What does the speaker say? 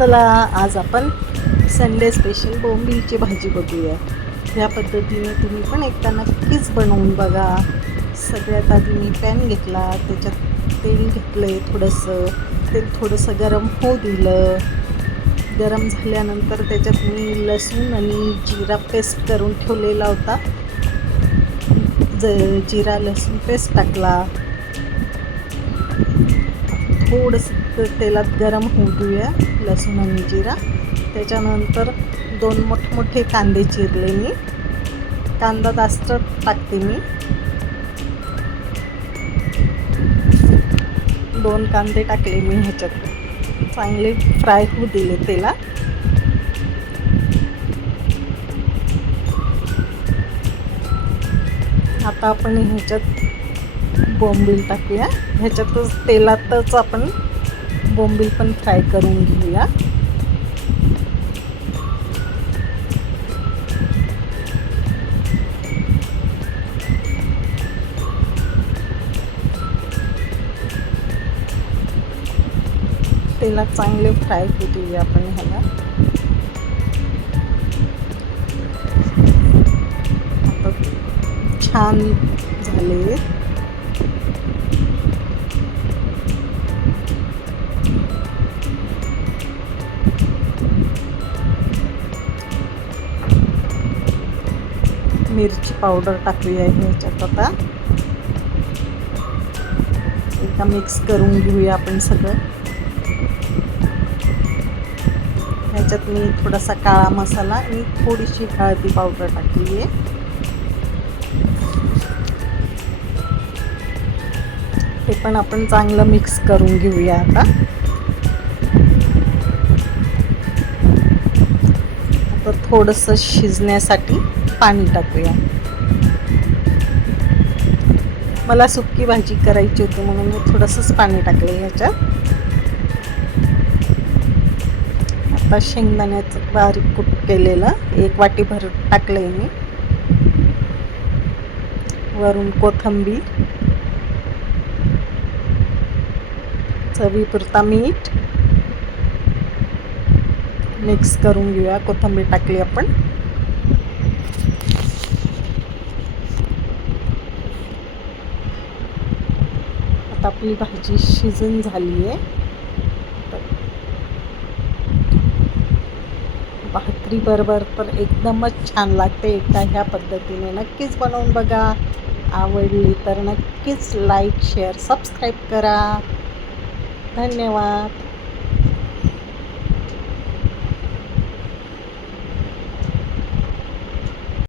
चला आज आपण संडे स्पेशल बोंबीलची भाजी बघूया. ह्या पद्धतीने तुम्ही पण एकदा नक्कीच बनवून बघा. सगळ्यात आधी मी पॅन घेतला, त्याच्यात तेल घेतलं आहे थोडंसं. तेल थोडंसं गरम होऊ दिलं. गरम झाल्यानंतर त्याच्यात मी लसूण आणि जिरा पेस्ट करून ठेवलेला होता. जिरा लसूण पेस्ट टाकला. थोडंसं तेलात गरम होऊ देऊया लसूण आणि जिरा. त्याच्यानंतर 2 मोठमोठे कांदे चिरले मी. कांदा जास्त टाकते मी. 2 कांदे टाकले मी ह्याच्यात. चांगले फ्राय होऊ दिले तेलात. आता आपण ह्याच्यात बोंबील टाकूया. ह्याच्यातच तेलातच आपण बोंबील पण फ्राय करून घेऊया. तेलात चांगले फ्राय होऊ देऊया आपण ह्याला. आता छान झाले. मिरची पावडर टाकूया ह्याच्यात. आता एकदा मिक्स करून घेऊया आपण सगळं. ह्याच्यात मी थोडासा काळा मसाला आणि थोडीशी हळदी पावडर टाकली आहे. हे पण आपण चांगलं मिक्स करून घेऊया. आता थोडंसं शिजण्यासाठी पाणी टाकूया. मला सुक्की भाजी करायची होती म्हणून मी थोडंसंच पाणी टाकलं ह्याच्यात. आता शेंगदाण्याचं बारीक कूट केलेलं 1 वाटीभर टाकलंय मी. वरून कोथिंबीर, चवीपुरता मीठ. मिक्स करून घेऊया. कोथिंबीर टाकली आपण. आता आपली भाजी शिजून झाली आहे. भाकरी बरोबर तर एकदमच छान लागते. एकदा ह्या पद्धतीने नक्कीच बनवून बघा. आवडली तर नक्कीच लाईक, शेअर, सबस्क्राईब करा. धन्यवाद.